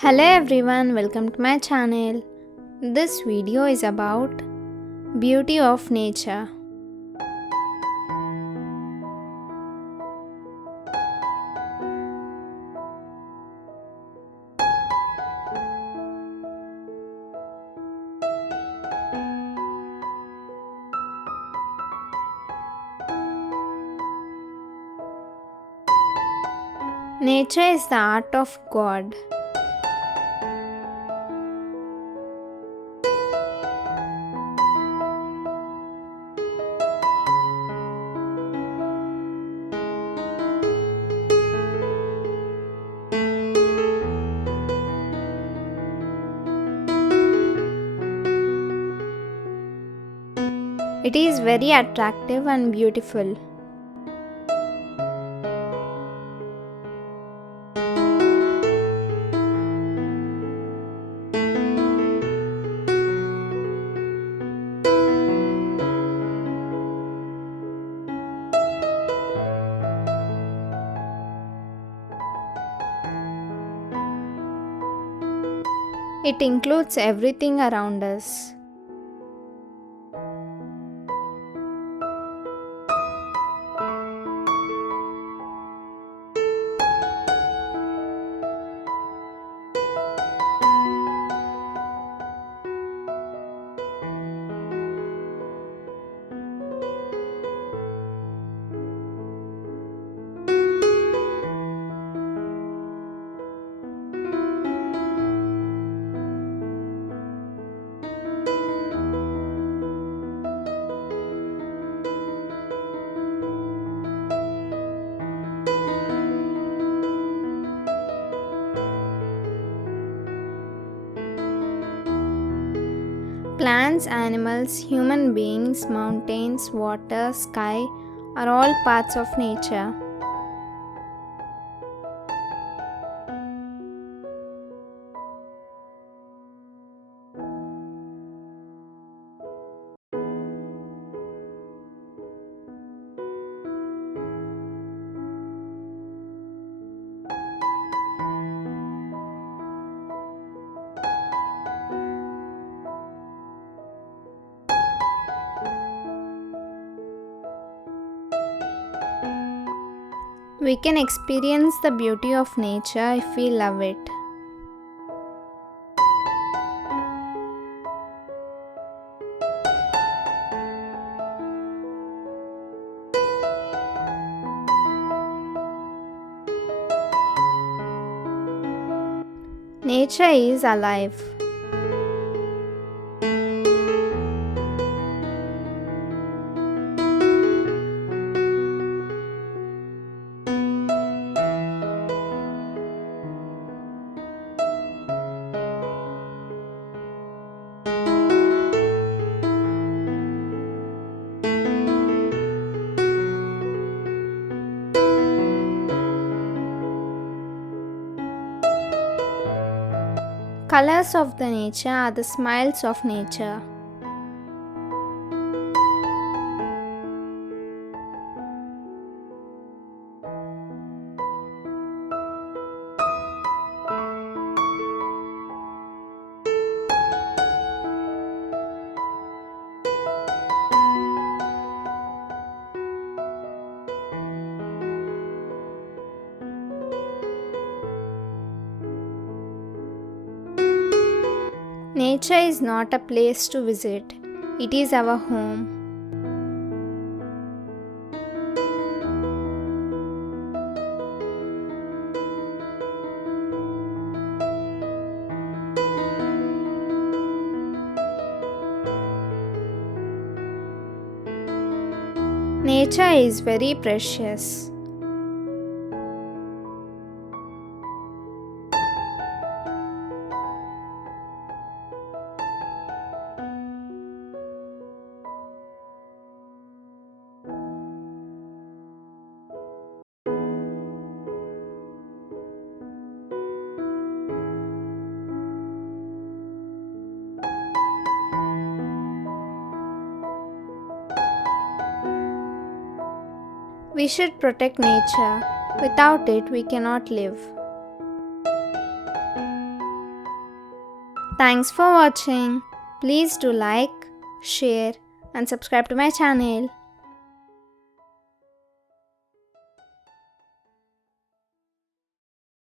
Hello everyone, welcome to my channel. This video is about beauty of nature. Nature is the art of God. It is very attractive and beautiful. It includes everything around us. Plants, animals, human beings, mountains, water, sky are all parts of nature. We can experience the beauty of nature if we love it. Nature is alive. Colors of the nature are the smiles of nature. Nature is not a place to visit, it is our home. Nature is very precious. We should protect nature. Without it, we cannot live. Thanks for watching. Please do like, share, and subscribe to my channel.